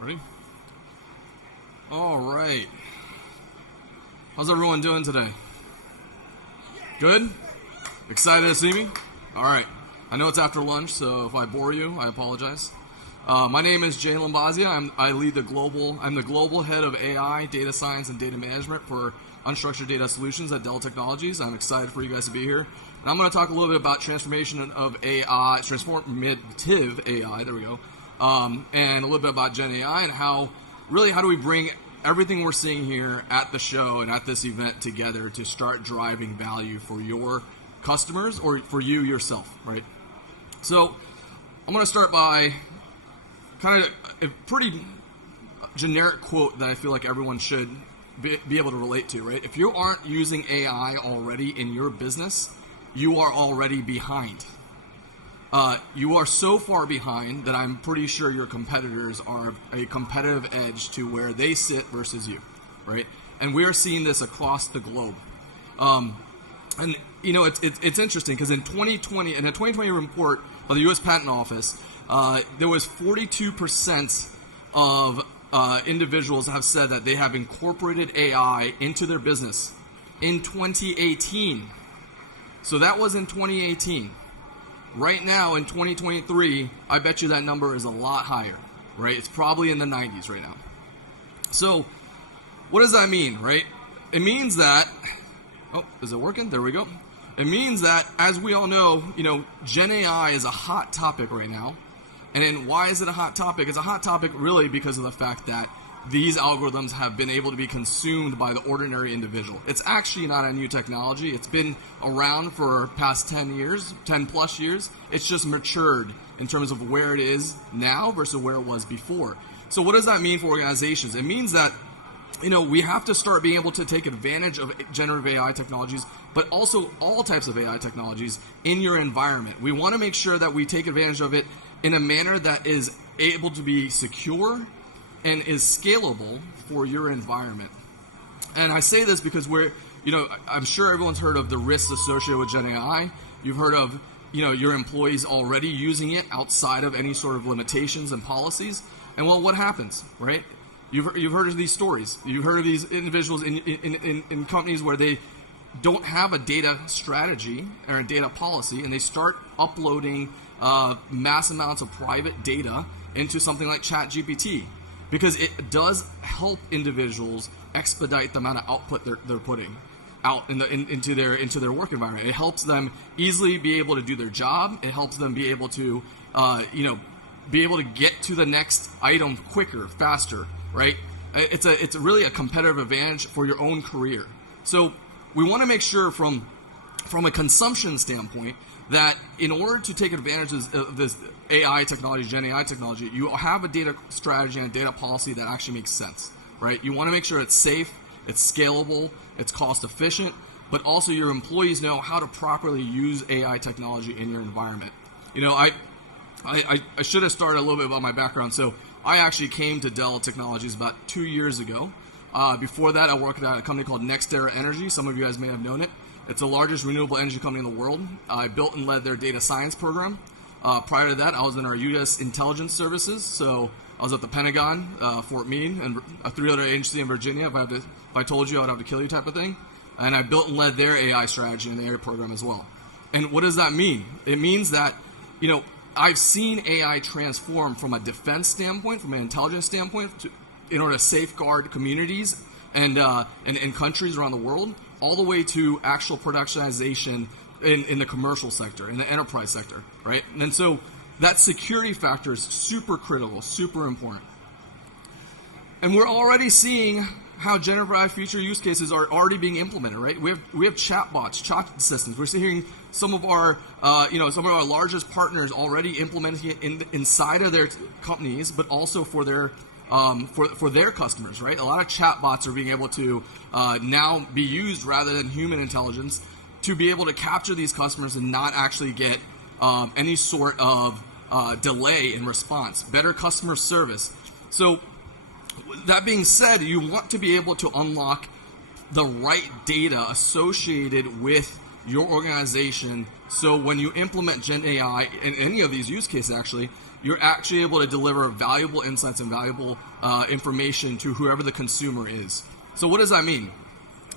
Ready? All right. How's everyone doing today? Good? Excited to see me? All right. I know it's after lunch, so if I bore you, I apologize. My name is LIMBASIYA. I'm the global head of AI, data science, and data management for unstructured data solutions at Dell Technologies. I'm excited for you guys to be here. And I'm going to talk a little bit about transformation of AI, transformative AI, there we go, and a little bit about GenAI and how do we bring everything we're seeing here at the show and at this event together to start driving value for your customers or for you yourself, right? So I'm going to start by kind of a pretty generic quote that I feel like everyone should be able to relate to, right? If you aren't using AI already in your business, you are already behind. You are so far behind that I'm pretty sure your competitors are a competitive edge to where they sit versus you, right? And we're seeing this across the globe. And you know, it's interesting because in a 2020 report by the U.S. Patent Office, there was 42% of individuals have said that they have incorporated AI into their business in 2018. So that was in 2018. Right now in 2023, I bet you that number is a lot higher, right? It's probably in the 90s right now. So what does that mean, right? It means that, oh, is it working? There we go. It means that, as we all know, GenAI is a hot topic right now. And then why is it a hot topic? It's a hot topic really because of the fact that these algorithms have been able to be consumed by the ordinary individual. It's actually not a new technology. It's been around for past 10 plus years. It's just matured in terms of where it is now versus where it was before. So what does that mean for organizations? It means that we have to start being able to take advantage of generative AI technologies, but also all types of AI technologies in your environment. We want to make sure that we take advantage of it in a manner that is able to be secure and is scalable for your environment. And I say this because I'm sure everyone's heard of the risks associated with GenAI. You've heard of, your employees already using it outside of any sort of limitations and policies. And well, what happens, right? You've heard of these stories. You've heard of these individuals in companies where they don't have a data strategy or a data policy, and they start uploading mass amounts of private data into something like ChatGPT, because it does help individuals expedite the amount of output they're putting out into their work environment. It helps them easily be able to do their job. It helps them be able to get to the next item quicker, faster, right? It's really a competitive advantage for your own career. So we want to make sure from a consumption standpoint that in order to take advantage of this AI technology, Gen AI technology, you have a data strategy and a data policy that actually makes sense, right? You want to make sure it's safe, it's scalable, it's cost efficient, but also your employees know how to properly use AI technology in your environment. I should have started a little bit about my background. So I actually came to Dell Technologies about 2 years ago. Before that, I worked at a company called NextEra Energy. Some of you guys may have known it. It's the largest renewable energy company in the world. I built and led their data science program. Prior to that, I was in our U.S. intelligence services. So I was at the Pentagon, Fort Meade, and a 3-letter agency in Virginia. If I told you, I would have to kill you type of thing. And I built and led their AI strategy and their program as well. And what does that mean? It means that, I've seen AI transform from a defense standpoint, from an intelligence standpoint, in order to safeguard communities and countries around the world, all the way to actual productionization in the commercial sector, in the enterprise sector, right? And so that security factor is super critical, super important. And we're already seeing how generative AI future use cases are already being implemented, right? We have chatbots, chat assistants. We're seeing some of our largest partners already implementing it inside of their companies, but also for their customers, right? A lot of chatbots are being able to now be used rather than human intelligence to be able to capture these customers and not actually get any sort of delay in response, better customer service. So that being said, you want to be able to unlock the right data associated with your organization, so when you implement GenAI in any of these use cases, actually, you're actually able to deliver valuable insights and valuable information to whoever the consumer is. So what does that mean?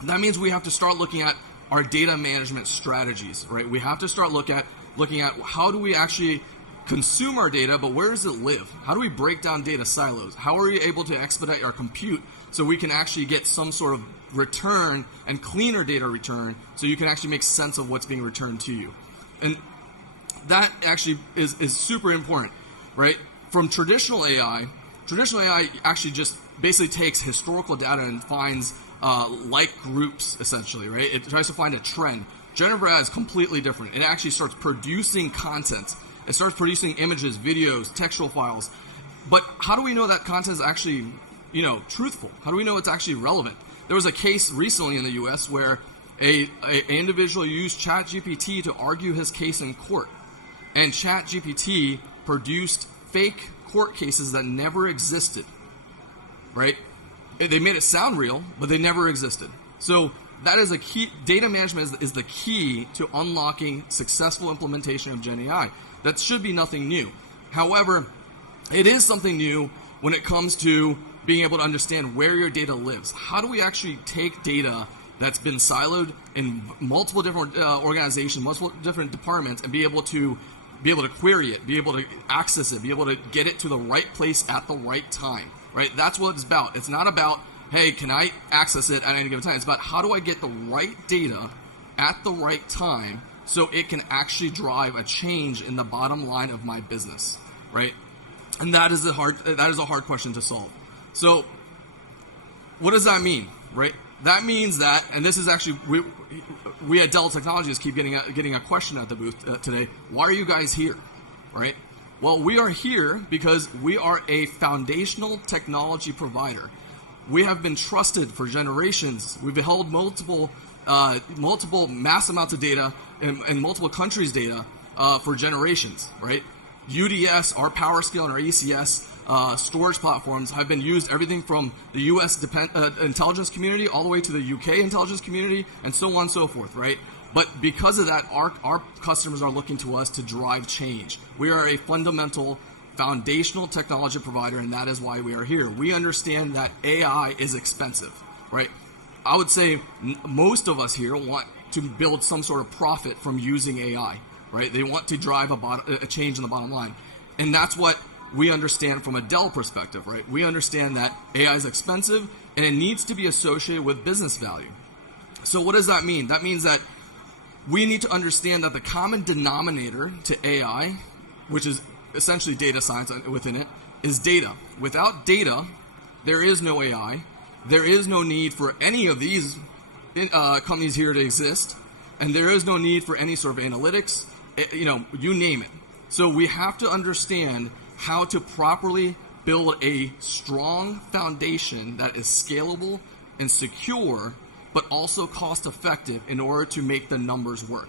That means we have to start looking at our data management strategies, right? We have to start looking at how do we actually consume our data, but where does it live? How do we break down data silos? How are we able to expedite our compute so we can actually get some sort of return and cleaner data return so you can actually make sense of what's being returned to you? And that actually is super important, right? From traditional AI actually just basically takes historical data and finds like groups, essentially, right? It tries to find a trend. Generative AI is completely different. It actually starts producing content. It starts producing images, videos, textual files. But how do we know that content is actually, truthful? How do we know it's actually relevant? There was a case recently in the U.S. where an individual used ChatGPT to argue his case in court. And ChatGPT produced fake court cases that never existed, right? They made it sound real, but they never existed. So that is a key. Data management is the key to unlocking successful implementation of GenAI. That should be nothing new. However, it is something new when it comes to being able to understand where your data lives. How do we actually take data that's been siloed in multiple different organizations, multiple different departments, and be able to query it, be able to access it, be able to get it to the right place at the right time, right? That's what it's about. It's not about, hey, can I access it at any given time? It's about how do I get the right data at the right time so it can actually drive a change in the bottom line of my business, right? And that is a hard question to solve. So what does that mean, right? That means that, and this is actually, we at Dell Technologies keep getting a question at the booth today. Why are you guys here, right? Well, we are here because we are a foundational technology provider. We have been trusted for generations. We've held multiple mass amounts of data in multiple countries' data for generations, right? UDS, our PowerScale, and our ECS storage platforms have been used everything from the U.S. intelligence community all the way to the UK intelligence community, and so on and so forth, right? But because of that, our customers are looking to us to drive change. We are a fundamental, foundational technology provider, and that is why we are here. We understand that AI is expensive, right? I would say most of us here want to build some sort of profit from using AI, right? They want to drive a change in the bottom line. And that's what we understand from a Dell perspective, right? We understand that AI is expensive and it needs to be associated with business value. So what does that mean? That means that we need to understand that the common denominator to AI, which is essentially data science within it, is data. Without data, there is no AI. There is no need for any of these companies here to exist, and there is no need for any sort of analytics, you name it. So we have to understand how to properly build a strong foundation that is scalable and secure, but also cost effective in order to make the numbers work.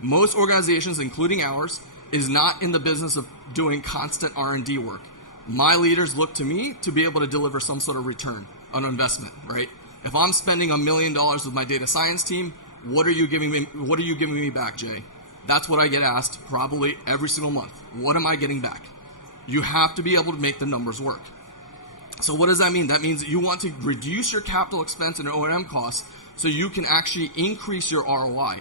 Most organizations, including ours, is not in the business of doing constant R&D work. My leaders look to me to be able to deliver some sort of return on investment, right? If I'm spending $1 million with my data science team, what are you giving me back, Jay? That's what I get asked probably every single month. What am I getting back? You have to be able to make the numbers work. So what does that mean? That means you want to reduce your capital expense and O&M costs so you can actually increase your ROI.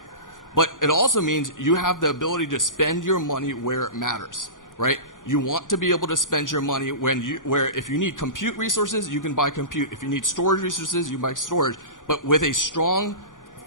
But it also means you have the ability to spend your money where it matters, right? You want to be able to spend your money where if you need compute resources, you can buy compute. If you need storage resources, you buy storage. But with a strong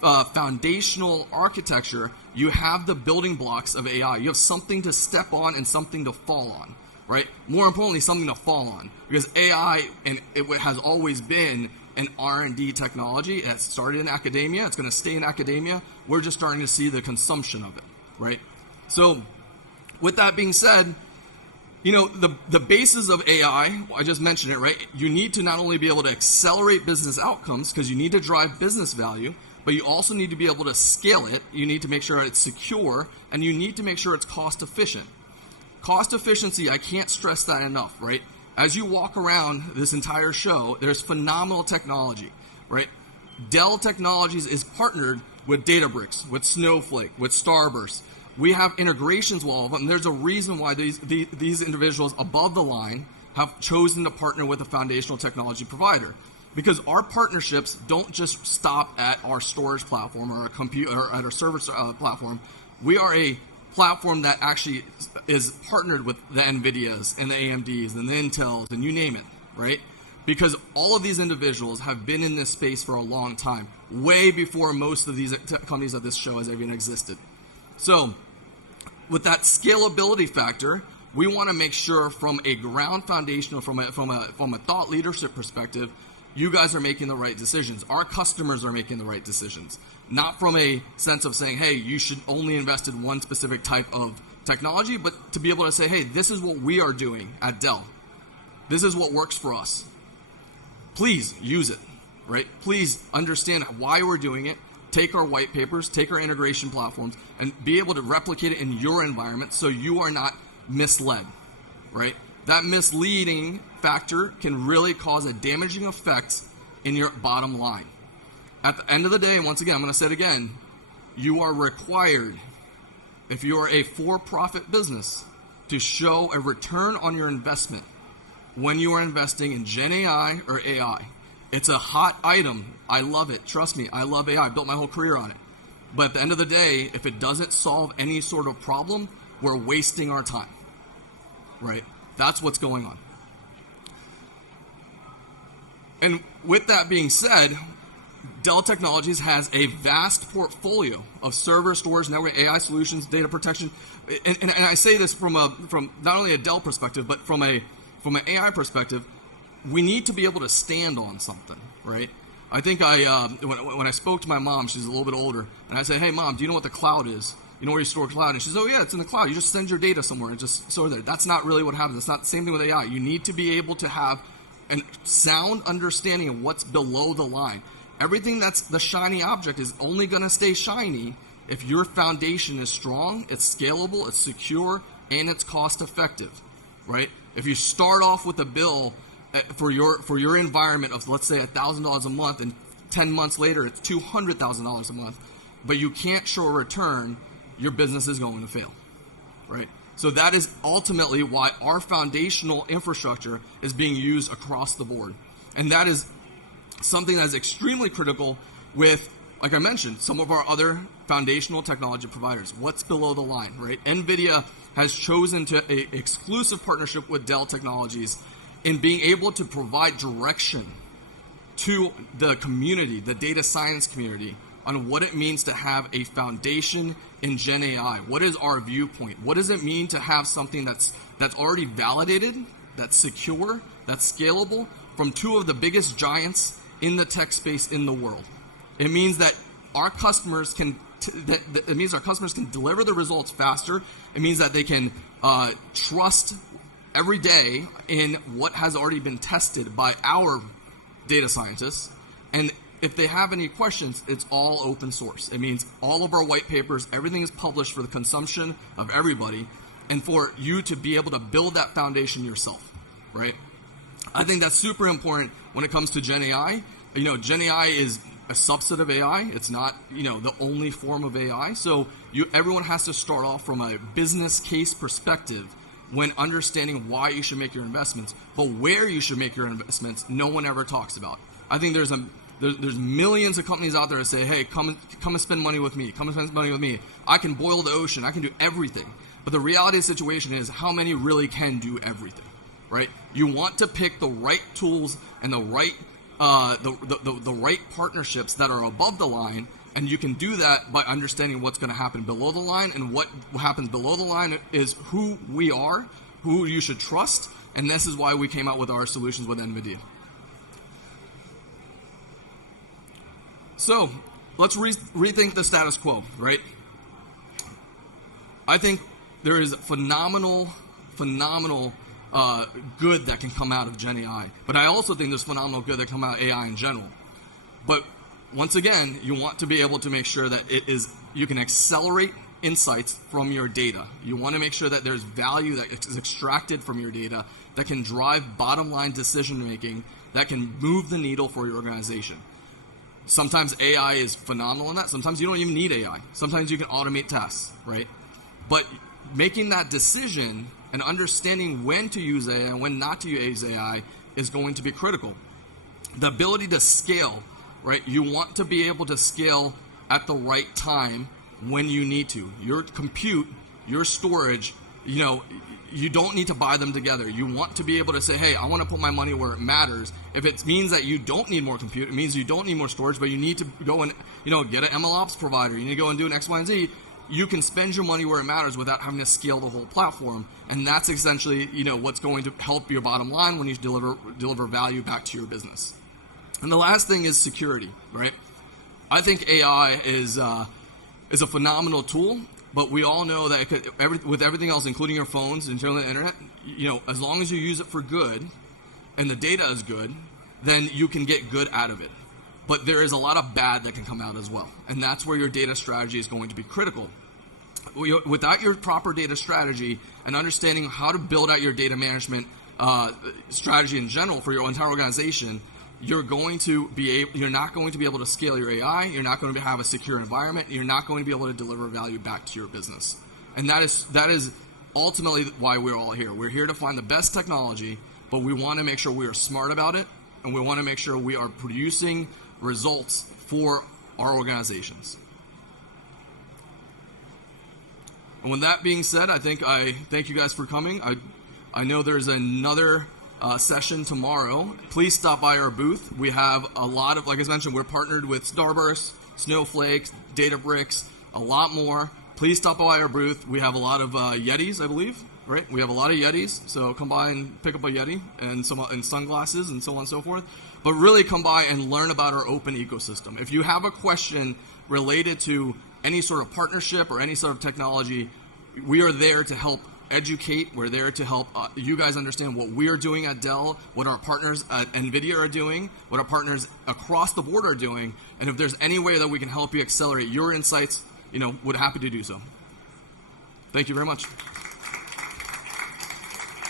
foundational architecture, you have the building blocks of AI. You have something to step on and something to fall on, right? More importantly, something to fall on. Because AI, and it has always been an R&D technology. It started in academia. It's going to stay in academia. We're just starting to see the consumption of it, right? So with that being said, the basis of AI, I just mentioned it, right? You need to not only be able to accelerate business outcomes because you need to drive business value, but you also need to be able to scale it. You need to make sure it's secure, and you need to make sure it's cost efficient. Cost efficiency, I can't stress that enough, right? As you walk around this entire show, there's phenomenal technology, right? Dell Technologies is partnered with Databricks, with Snowflake, with Starburst. We have integrations with all of them, and there's a reason why these individuals above the line have chosen to partner with a foundational technology provider. Because our partnerships don't just stop at our storage platform or at our server platform. We are a platform that actually is partnered with the NVIDIAs and the AMDs and the Intels and you name it, right? Because all of these individuals have been in this space for a long time, way before most of these companies that this show has even existed. So, with that scalability factor, we want to make sure from a ground foundation, or from a thought leadership perspective, you guys are making the right decisions. Our customers are making the right decisions. Not from a sense of saying, hey, you should only invest in one specific type of technology, but to be able to say, hey, this is what we are doing at Dell. This is what works for us. Please use it, right? Please understand why we're doing it. Take our white papers, take our integration platforms, and be able to replicate it in your environment so you are not misled, right? That misleading factor can really cause a damaging effect in your bottom line. At the end of the day, and once again, I'm going to say it again, you are required, if you are a for-profit business, to show a return on your investment when you are investing in GenAI or AI. It's a hot item. I love it. Trust me, I love AI. I built my whole career on it. But at the end of the day, if it doesn't solve any sort of problem, we're wasting our time, right? That's what's going on. And with that being said, Dell Technologies has a vast portfolio of server, storage, network, AI solutions, data protection. And I say this from not only a Dell perspective, but from an AI perspective. We need to be able to stand on something, right? I think when I spoke to my mom, she's a little bit older, and I said, hey, Mom, do you know what the cloud is? You know where you store cloud? And she says, oh, yeah, it's in the cloud. You just send your data somewhere and just store it there. That's not really what happens. It's not the same thing with AI. You need to be able to have a sound understanding of what's below the line. Everything that's the shiny object is only going to stay shiny if your foundation is strong, it's scalable, it's secure, and it's cost effective, right? If you start off with a bill for your environment of, let's say, $1,000 a month, and 10 months later it's $200,000 a month, but you can't show a return, your business is going to fail, right? So that is ultimately why our foundational infrastructure is being used across the board. And that is something that is extremely critical with, like I mentioned, some of our other foundational technology providers. What's below the line, right? NVIDIA has chosen to an exclusive partnership with Dell Technologies in being able to provide direction to the community, the data science community, on what it means to have a foundation in GenAI. What is our viewpoint? What does it mean to have something that's already validated, that's secure, that's scalable, from two of the biggest giants in the tech space in the world? It means that our customers can deliver the results faster. It means that they can trust every day in what has already been tested by our data scientists. And if they have any questions, it's all open source. It means all of our white papers, everything is published for the consumption of everybody, and for you to be able to build that foundation yourself, right? I think that's super important when it comes to GenAI. You know, GenAI is a subset of AI. It's not, the only form of AI. So everyone has to start off from a business case perspective when understanding why you should make your investments. But where you should make your investments, no one ever talks about. I think there's millions of companies out there that say, hey, come and spend money with me. Come and spend money with me. I can boil the ocean. I can do everything. But the reality of the situation is, how many really can do everything, right? You want to pick the right tools and the right right partnerships that are above the line, and you can do that by understanding what's going to happen below the line. And what happens below the line is who we are, who you should trust, and this is why we came out with our solutions with NVIDIA. So let's rethink the status quo, right? I think there is phenomenal good that can come out of GenAI, but I also think there's phenomenal good that come out of AI in general. But once again, you want to be able to make sure that you can accelerate insights from your data. You want to make sure that there's value that is extracted from your data that can drive bottom line decision making, that can move the needle for your organization. Sometimes AI is phenomenal in that. Sometimes you don't even need AI. Sometimes you can automate tasks, right? But making that decision and understanding when to use AI and when not to use AI is going to be critical. The ability to scale, right? You want to be able to scale at the right time when you need to. Your compute, your storage, you don't need to buy them together. You want to be able to say, hey, I want to put my money where it matters. If it means that you don't need more compute, it means you don't need more storage, but you need to go and get an MLOps provider. You need to go and do an X, Y, and Z. You can spend your money where it matters without having to scale the whole platform, and that's essentially what's going to help your bottom line when you deliver value back to your business. And the last thing is security, right? I think AI is a phenomenal tool. But we all know that with everything else, including your phones and the internet, as long as you use it for good and the data is good, then you can get good out of it. But there is a lot of bad that can come out as well. And that's where your data strategy is going to be critical. Without your proper data strategy and understanding how to build out your data management strategy in general for your entire organization, you're not going to be able to scale your AI. You're not going to have a secure environment. You're not going to be able to deliver value back to your business. And that is ultimately why we're all here. We're here to find the best technology, but we want to make sure we are smart about it, and we want to make sure we are producing results for our organizations. And with that being said, I thank you guys for coming. I know there's another session tomorrow. Please stop by our booth. We have a lot of, like I mentioned, we're partnered with Starburst, Snowflake, Databricks, a lot more. Please stop by our booth. We have a lot of Yetis, I believe, right? We have a lot of Yetis, so come by and pick up a Yeti and sunglasses and so on and so forth. But really come by and learn about our open ecosystem. If you have a question related to any sort of partnership or any sort of technology, we are there to help educate. We're there to help you guys understand what we are doing at Dell, what our partners at NVIDIA are doing, what our partners across the board are doing, and if there's any way that we can help you accelerate your insights, we're happy to do so. Thank you very much.